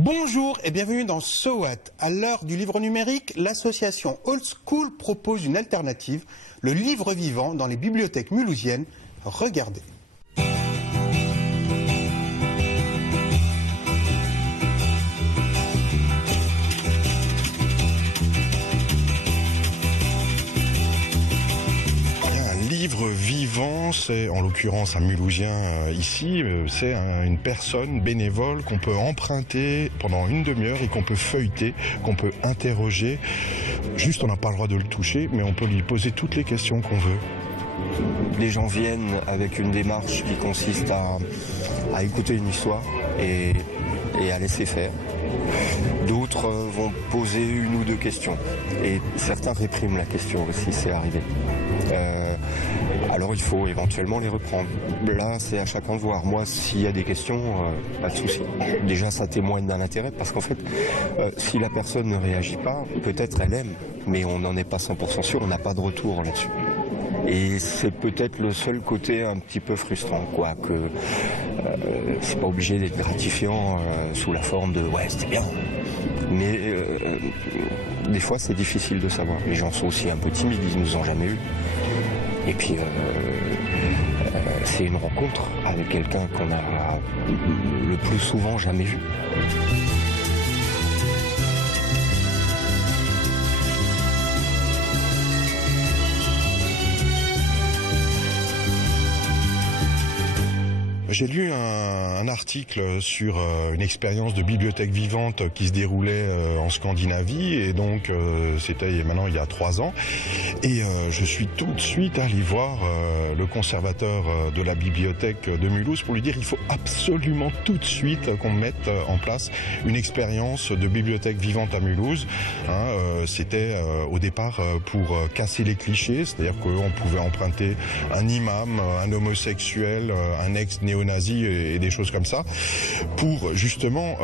Bonjour et bienvenue dans So What. À l'heure du livre numérique, l'association Old School propose une alternative, le livre vivant dans les bibliothèques mulhousiennes. Regardez. Livre vivant, c'est en l'occurrence un Mulhousien ici, c'est une personne bénévole qu'on peut emprunter pendant une demi-heure et qu'on peut feuilleter, qu'on peut interroger. Juste, on n'a pas le droit de le toucher, mais on peut lui poser toutes les questions qu'on veut. Les gens viennent avec une démarche qui consiste à écouter une histoire et à laisser faire. D'autres vont poser une ou deux questions et certains répriment la question aussi, c'est arrivé. Alors il faut éventuellement les reprendre. Là, c'est à chacun de voir. Moi, s'il y a des questions, pas de souci. Déjà, ça témoigne d'un intérêt parce qu'en fait, si la personne ne réagit pas, peut-être elle aime, mais on n'en est pas 100% sûr, on n'a pas de retour là-dessus. Et c'est peut-être le seul côté un petit peu frustrant, quoi, que c'est pas obligé d'être gratifiant sous la forme de « ouais, c'était bien ». Mais des fois, c'est difficile de savoir. Les gens sont aussi un peu timides, ils nous ont jamais eu. Et puis, c'est une rencontre avec quelqu'un qu'on a le plus souvent jamais vu. J'ai lu un article sur une expérience de bibliothèque vivante qui se déroulait en Scandinavie et donc c'était maintenant il y a 3 ans et je suis tout de suite allé voir le conservateur de la bibliothèque de Mulhouse pour lui dire il faut absolument tout de suite qu'on mette en place une expérience de bibliothèque vivante à Mulhouse. C'était au départ pour casser les clichés, c'est-à-dire qu'on pouvait emprunter un imam, un homosexuel, un ex-néo-nazi et des choses comme ça, pour justement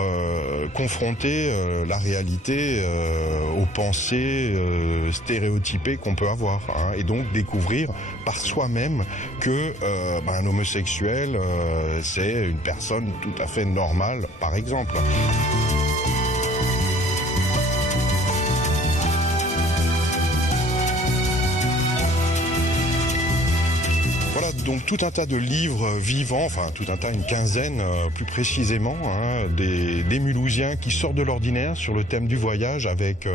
confronter la réalité aux pensées stéréotypées qu'on peut avoir, et donc découvrir par soi-même que un homosexuel c'est une personne tout à fait normale, par exemple. Donc tout un tas de livres vivants, enfin tout un tas, une quinzaine plus précisément, des Mulhousiens qui sortent de l'ordinaire sur le thème du voyage avec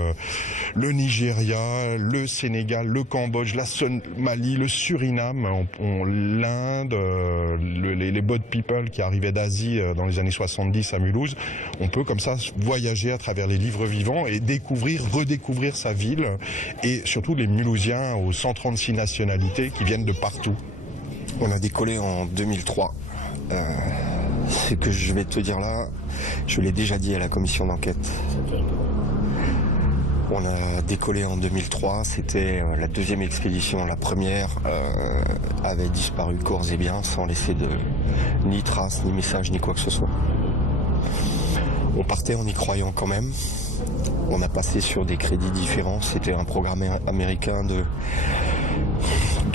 le Nigeria, le Sénégal, le Cambodge, la Somalie, le Suriname, l'Inde, les boat people qui arrivaient d'Asie dans les années 70 à Mulhouse. On peut comme ça voyager à travers les livres vivants et redécouvrir sa ville et surtout les Mulhousiens aux 136 nationalités qui viennent de partout. On a décollé en 2003. Ce que je vais te dire là, je l'ai déjà dit à la commission d'enquête. On a décollé en 2003, c'était la deuxième expédition. La première avait disparu corps et biens sans laisser ni traces, ni messages, ni quoi que ce soit. On partait en y croyant quand même. On a passé sur des crédits différents. C'était un programme américain de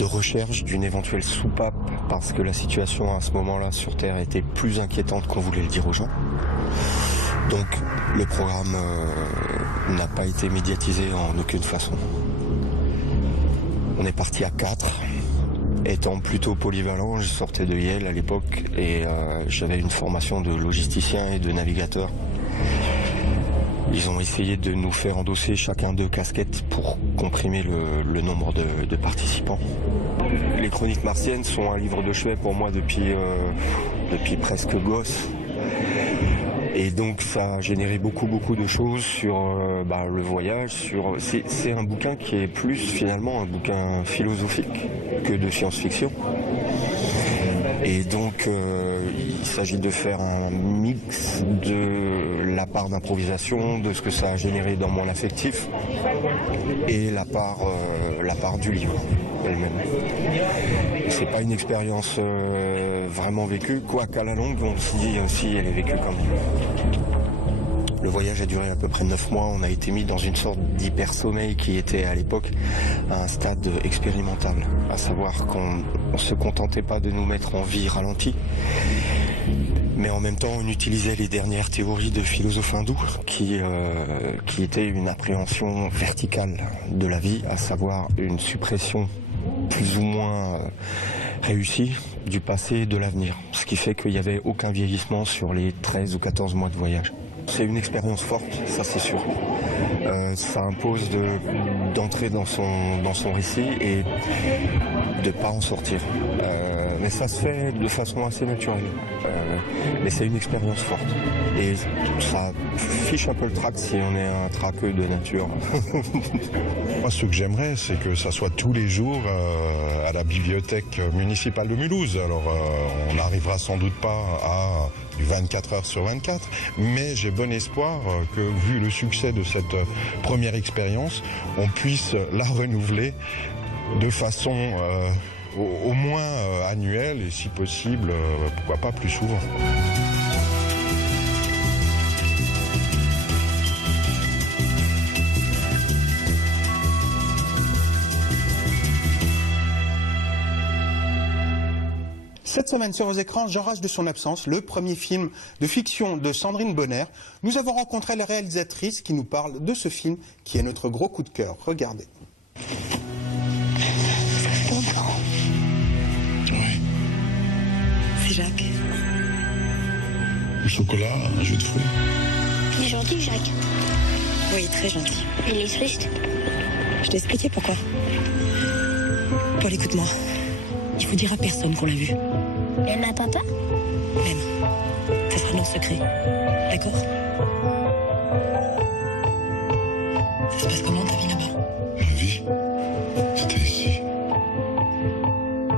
recherche d'une éventuelle soupape parce que la situation à ce moment-là sur Terre était plus inquiétante qu'on voulait le dire aux gens. Donc le programme n'a pas été médiatisé en aucune façon. On est parti à 4. Étant plutôt polyvalent, je sortais de Yale à l'époque et j'avais une formation de logisticien et de navigateur. Ils ont essayé de nous faire endosser chacun 2 casquettes pour comprimer le nombre de participants. Les Chroniques martiennes sont un livre de chevet pour moi depuis presque gosse. Et donc ça a généré beaucoup de choses sur le voyage. C'est un bouquin qui est plus finalement un bouquin philosophique que de science-fiction. Et donc il s'agit de faire un mix de la part d'improvisation, de ce que ça a généré dans mon affectif et la part du livre elle-même. C'est pas une expérience vraiment vécue, quoiqu'à la longue on se dit aussi elle est vécue quand même. Le voyage a duré à peu près 9 mois, on a été mis dans une sorte d'hyper-sommeil qui était à l'époque à un stade expérimental, à savoir qu'on ne se contentait pas de nous mettre en vie ralentie, Mais en même temps, on utilisait les dernières théories de philosophes hindous qui étaient une appréhension verticale de la vie, à savoir une suppression plus ou moins réussie du passé et de l'avenir. Ce qui fait qu'il n'y avait aucun vieillissement sur les 13 ou 14 mois de voyage. C'est une expérience forte, ça c'est sûr. Ça impose d'entrer dans son récit et de ne pas en sortir. Mais ça se fait de façon assez naturelle. Mais c'est une expérience forte. Et ça fiche un peu le trac si on est un traqueux de nature. Moi, ce que j'aimerais, c'est que ça soit tous les jours à la bibliothèque municipale de Mulhouse. Alors, on n'arrivera sans doute pas à du 24 heures sur 24, mais j'ai bon espoir que, vu le succès de cette première expérience, on puisse la renouveler de façon au moins annuelle et, si possible, pourquoi pas plus souvent. Cette semaine sur vos écrans, J'enrage de son absence, le premier film de fiction de Sandrine Bonner. Nous avons rencontré la réalisatrice qui nous parle de ce film qui est notre gros coup de cœur. Regardez. Oui. C'est Jacques. Le chocolat, un jus de fruits. Il est gentil, Jacques. Oui, très gentil. Il est triste. Je t'ai expliqué pourquoi. Paul, écoute-moi. Il faut dire à personne qu'on l'a vu. Même à papa? Même. Ça sera notre secret. D'accord? Ça se passe comment ta vie là-bas? Ma vie, c'était ici.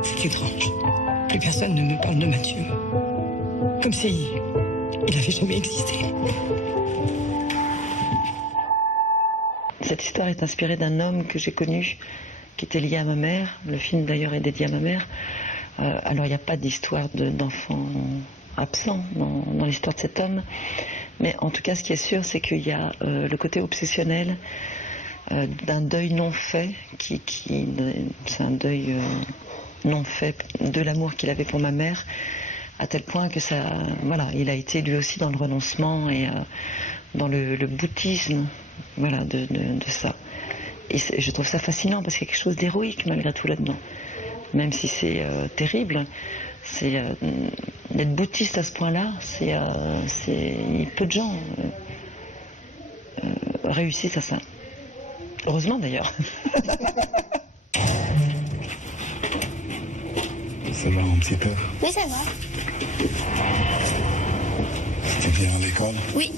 C'est étrange. Plus personne ne me parle de Mathieu. Comme si il avait jamais existé. Cette histoire est inspirée d'un homme que j'ai connu, qui était lié à ma mère. Le film d'ailleurs est dédié à ma mère. Alors il n'y a pas d'histoire d'enfant absent dans l'histoire de cet homme. Mais en tout cas, ce qui est sûr, c'est qu'il y a le côté obsessionnel d'un deuil non fait, c'est un deuil non fait de l'amour qu'il avait pour ma mère, à tel point que ça, voilà, il a été lui aussi dans le renoncement et dans le bouddhisme, voilà, de ça. Et je trouve ça fascinant parce qu'il y a quelque chose d'héroïque malgré tout là-dedans. Même si c'est terrible, c'est d'être bouddhiste à ce point-là, peu de gens réussissent à ça. Heureusement d'ailleurs. Ça va un petit peu? Oui, ça va. C'était bien à l'école? Oui.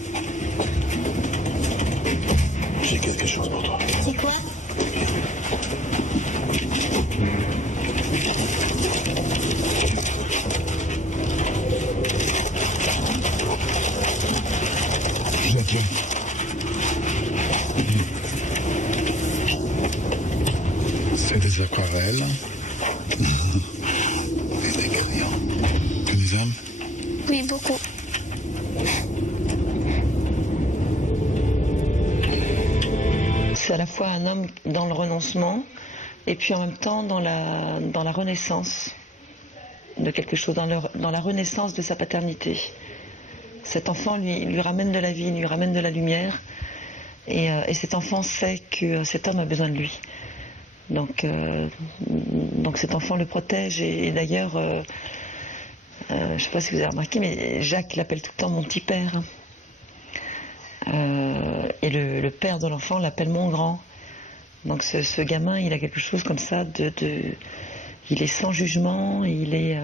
J'ai quelque chose pour toi. C'est quoi? Jette-le. C'est des aquarelles et des crayons. Tu les aimes? Oui, beaucoup. C'est à la fois un homme dans le renoncement et puis en même temps dans la renaissance de quelque chose, dans la renaissance de sa paternité. Cet enfant lui ramène de la vie, lui ramène de la lumière et cet enfant sait que cet homme a besoin de lui. Donc cet enfant le protège et d'ailleurs, je ne sais pas si vous avez remarqué, mais Jacques l'appelle tout le temps mon petit père. Et le père de l'enfant l'appelle mon grand. Donc ce gamin, il a quelque chose comme ça il est sans jugement, il est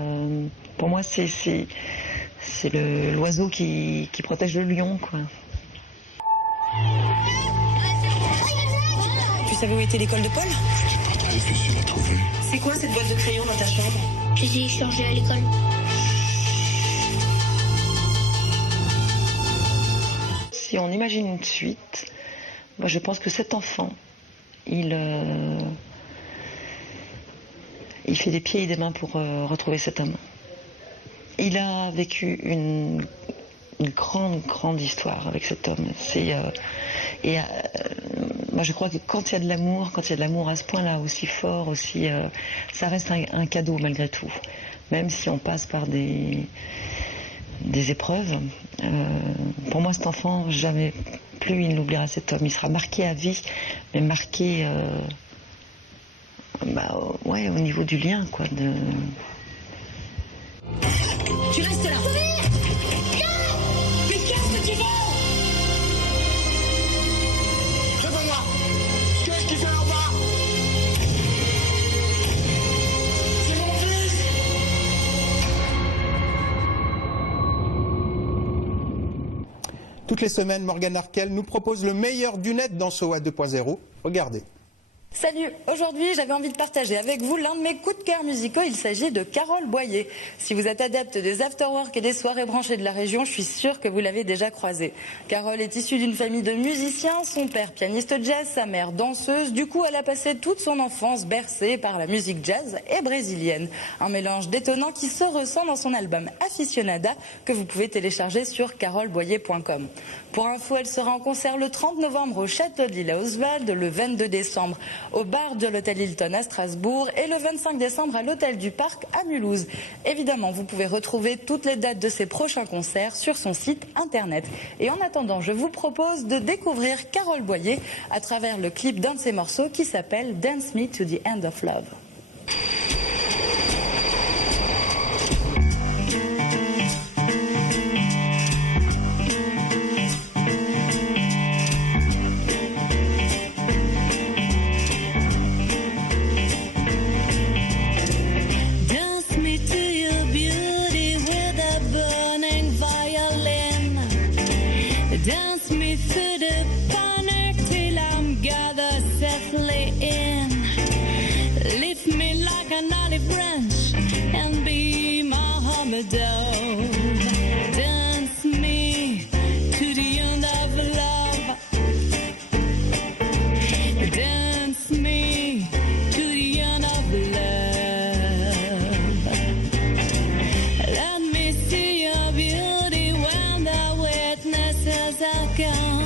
pour moi c'est l'oiseau qui protège le lion, quoi. Tu savais où était l'école de Paul? C'était pas très difficile à trouver. C'est quoi cette boîte de crayons dans ta chambre? Je les ai échangés à l'école. Si on imagine une suite, moi je pense que cet enfant, il fait des pieds et des mains pour retrouver cet homme. Il a vécu une grande histoire avec cet homme. Moi je crois que quand il y a de l'amour à ce point-là, aussi fort, aussi, ça reste un cadeau malgré tout. Même si on passe par des des épreuves. Pour moi, cet enfant, jamais plus il n'oubliera cet homme. Il sera marqué à vie, mais marqué ouais, au niveau du lien, quoi. Tu restes là. Mais qu'est-ce que tu veux? Réveille-moi. Qu'est-ce qu'il fait en bas? C'est mon fils. Toutes les semaines, Morgane Arkel nous propose le meilleur du net dans SOWAT 2.0. Regardez. Salut, aujourd'hui j'avais envie de partager avec vous l'un de mes coups de cœur musicaux, il s'agit de Carole Boyer. Si vous êtes adepte des afterwork et des soirées branchées de la région, je suis sûre que vous l'avez déjà croisée. Carole est issue d'une famille de musiciens, son père pianiste jazz, sa mère danseuse, du coup elle a passé toute son enfance bercée par la musique jazz et brésilienne. Un mélange détonnant qui se ressent dans son album Aficionada que vous pouvez télécharger sur caroleboyer.com. Pour info, elle sera en concert le 30 novembre au Château de l'Île à Oswald, le 22 décembre au bar de l'hôtel Hilton à Strasbourg et le 25 décembre à l'hôtel du Parc à Mulhouse. Évidemment, vous pouvez retrouver toutes les dates de ses prochains concerts sur son site internet. Et en attendant, je vous propose de découvrir Carole Boyer à travers le clip d'un de ses morceaux qui s'appelle Dance Me to the End of Love. Dance me through the panic till I'm gathered safely in. Lift me like an olive branch and be my homage dove. Dance me to the end of love. Dance me to the end of love. Let me see your beauty when the witnesses are gone.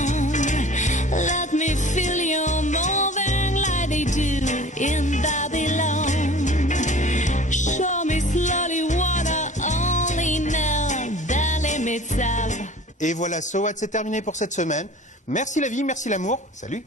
Let me feel you moving like they do in Babylon. Show me slowly what I only know, the limits of. Et voilà, SOWAT, c'est terminé pour cette semaine. Merci la vie, merci l'amour. Salut.